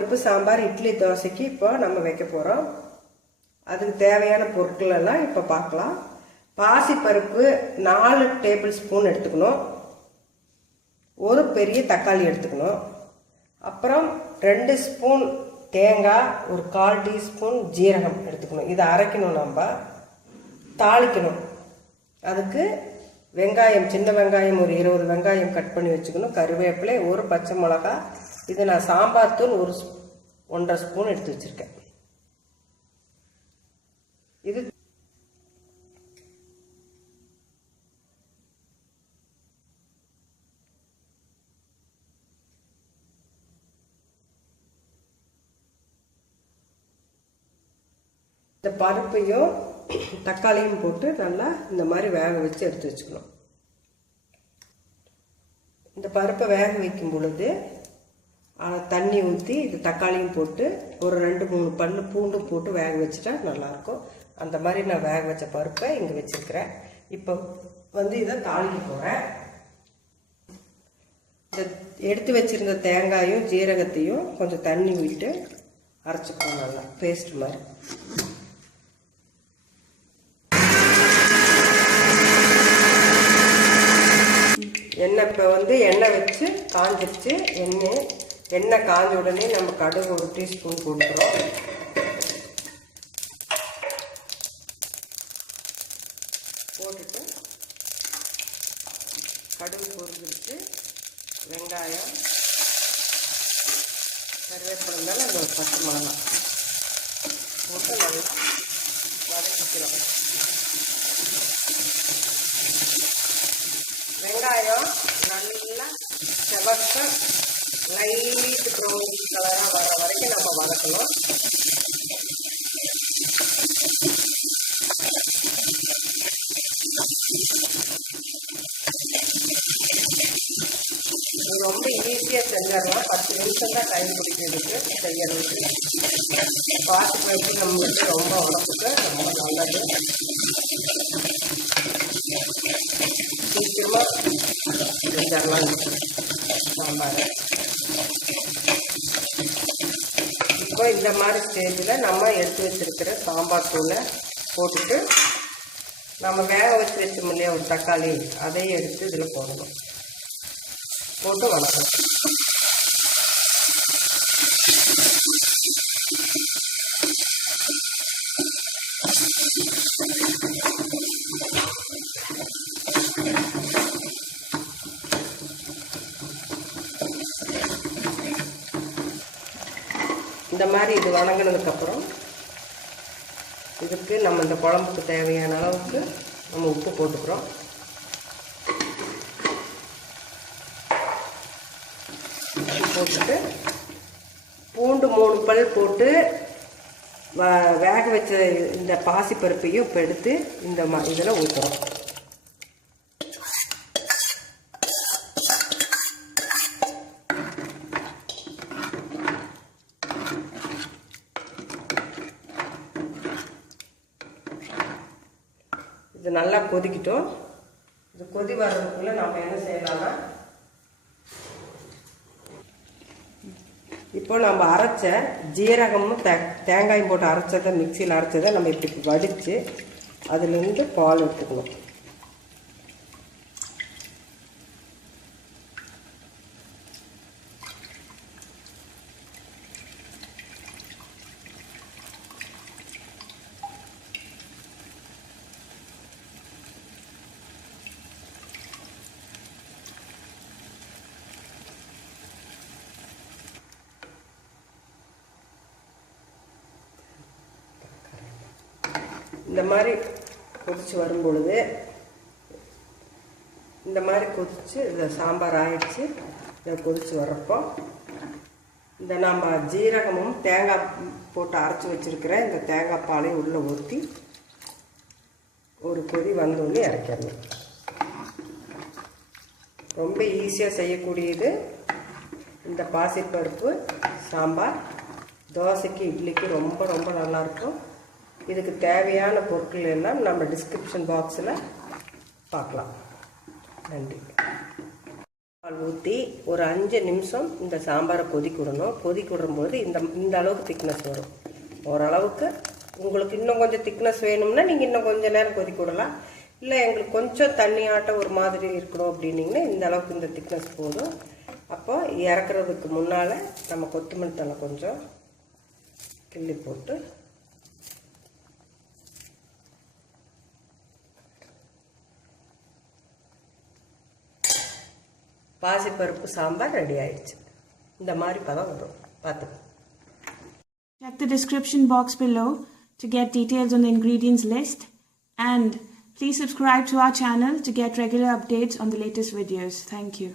பாசிப்பருப்பு சாம்பார் இட்லி தோசைக்கு இப்போ நம்ம வைக்க போகிறோம். அதுக்கு தேவையான பொருட்கள் எல்லாம் இப்போ பார்க்கலாம். பாசிப்பருப்பு 4 டேபிள் ஸ்பூன் எடுத்துக்கணும். ஒரு பெரிய தக்காளி எடுத்துக்கணும். அப்புறம் 2 ஸ்பூன் தேங்காய், ஒரு 1/4 டீஸ்பூன் ஜீரகம் எடுத்துக்கணும். இதை அரைக்கணும், நம்ம தாளிக்கணும். அதுக்கு வெங்காயம், சின்ன வெங்காயம் ஒரு 20 வெங்காயம் கட் பண்ணி வச்சுக்கணும். கருவேப்பிலை, ஒரு பச்சை மிளகா. இது நான் சாம்பார் தூள் 1.5 ஸ்பூன் எடுத்து வச்சுருக்கேன். இது இந்த பருப்பையும் தக்காளியும் போட்டு நல்லா இந்த மாதிரி வேக வச்சு எடுத்து வச்சுக்கணும். இந்த பருப்பை வேக வைக்கும் பொழுது தண்ணி ஊற்றி இது தக்காளியும் போட்டு ஒரு 2-3 பல்லு பூண்டும் போட்டு வேக வச்சுட்டா நல்லாயிருக்கும். அந்த மாதிரி நான் வேக வச்ச பருப்பை இங்கே வச்சுருக்கிறேன். இப்போ இதை தாளிக்க போகிறேன். இந்த எடுத்து வச்சுருந்த தேங்காயும் ஜீரகத்தையும் கொஞ்சம் தண்ணி விட்டு அரைச்சிக்கணும், நல்லா பேஸ்ட் மாதிரி. எண்ணெய் இப்போ எண்ணெய் வச்சு காஞ்சிருச்சு. எண்ணெய் காஞ்ச உடனே நம்ம கடுகு 1 டீஸ்பூன் போட்டுக்கிறோம். போட்டுட்டு கடுகு பொரிஞ்சிருச்சு. வெங்காயம், கருவேப்பிலை மேலே அந்த பச்சை மிளகா போட்டு நல்லா வதக்கிக்கிறோம். வெங்காயம் நல்லா செவக்க லைட் ப்ரௌன் கலராக வர வரைக்கும் நம்ம வதக்கணும். ரொம்ப ஈஸியாக செஞ்சிடலாம். 10 நிமிஷம் தான் டைம் பிடிக்கிறதுக்கு செய்யறதுக்கு. பாசிப்பருப்பு நம்மளுக்கு ரொம்ப உடம்புக்கு ரொம்ப நல்லது. சீக்கிரமாக செஞ்சிடலாம் சாம்பார். இப்போ இந்த மாதிரி ஸ்டேஜில் நம்ம எடுத்து வச்சிருக்கிற சாம்பார் தூளை போட்டுட்டு நம்ம வேக வச்சு வச்சோம் இல்லையா ஒரு தக்காளி, அதையும் எடுத்து இதில் போடணும். போட்டு வளர்க்கணும். இந்த மாதிரி இது வணங்கினதுக்கப்புறம் இதுக்கு நம்ம இந்த குழம்புக்கு தேவையான அளவுக்கு நம்ம உப்பு போட்டுக்கிறோம். போட்டுட்டு பூண்டு 3 பல் போட்டு வேக வச்ச இந்த பாசிப்பருப்பையும் இப்போ எடுத்து இந்த இதில் ஊற்றுறோம். இது நல்லா கொதிக்கிட்டோம். இது கொதி வர்றதுக்குள்ளே நம்ம என்ன செய்யலாம்னா, இப்போ நம்ம அரைச்ச ஜீரகமும் தேங்காயும் போட்டு அரைச்சதை, மிக்சியில் அரைச்சதை நம்ம இப்படி வடித்து அதுலேருந்து பால் எடுத்துக்கணும். இந்த மாதிரி கொதிச்சு வரும் பொழுது, இந்த மாதிரி கொதிச்சு இந்த சாம்பார் ஆயிடுச்சு. இதை கொதிச்சு வர்றப்போ இந்த நம்ம ஜீரகமும் தேங்காய் போட்டு அரைச்சி வச்சுருக்கிற இந்த தேங்காய் பாலையும் உள்ளே ஊற்றி ஒரு கொதி வந்தோடனே இறக்கிடணும். ரொம்ப ஈஸியாக செய்யக்கூடியது இந்த பாசிப்பருப்பு சாம்பார். தோசைக்கு, இட்லிக்கு ரொம்ப ரொம்ப நல்லாயிருக்கும். இதுக்கு தேவையான பொருட்கள் எல்லாம் நம்ம டிஸ்கிரிப்ஷன் பாக்ஸில் பார்க்கலாம். நன்றி. பால் ஊற்றி ஒரு 5 நிமிஷம் இந்த சாம்பாரை கொதிக்க விடணும். கொதிக்க விடும்போது இந்த அளவுக்கு திக்னஸ் வரும். ஓரளவுக்கு உங்களுக்கு இன்னும் கொஞ்சம் திக்னஸ் வேணும்னா நீங்கள் இன்னும் கொஞ்சம் நேரம் கொதிக்க விடலாம். இல்லை எங்களுக்கு கொஞ்சம் தண்ணியாட்ட ஒரு மாதிரி இருக்கணும் அப்படின்னீங்கன்னா இந்த அளவுக்கு இந்த திக்னஸ் போதும். அப்போ இறக்குறதுக்கு முன்னால் நம்ம கொத்தமல்லி தழை கொஞ்சம் கிள்ளி போட்டு பாசிப்பருப்பு சாம்பார் ரெடி ஆயிடுச்சு. இந்த மாதிரி பதம் வரும் பார்த்து. Check the description box below to get details on the ingredients list, and please subscribe to our channel to get regular updates on the latest videos. Thank you.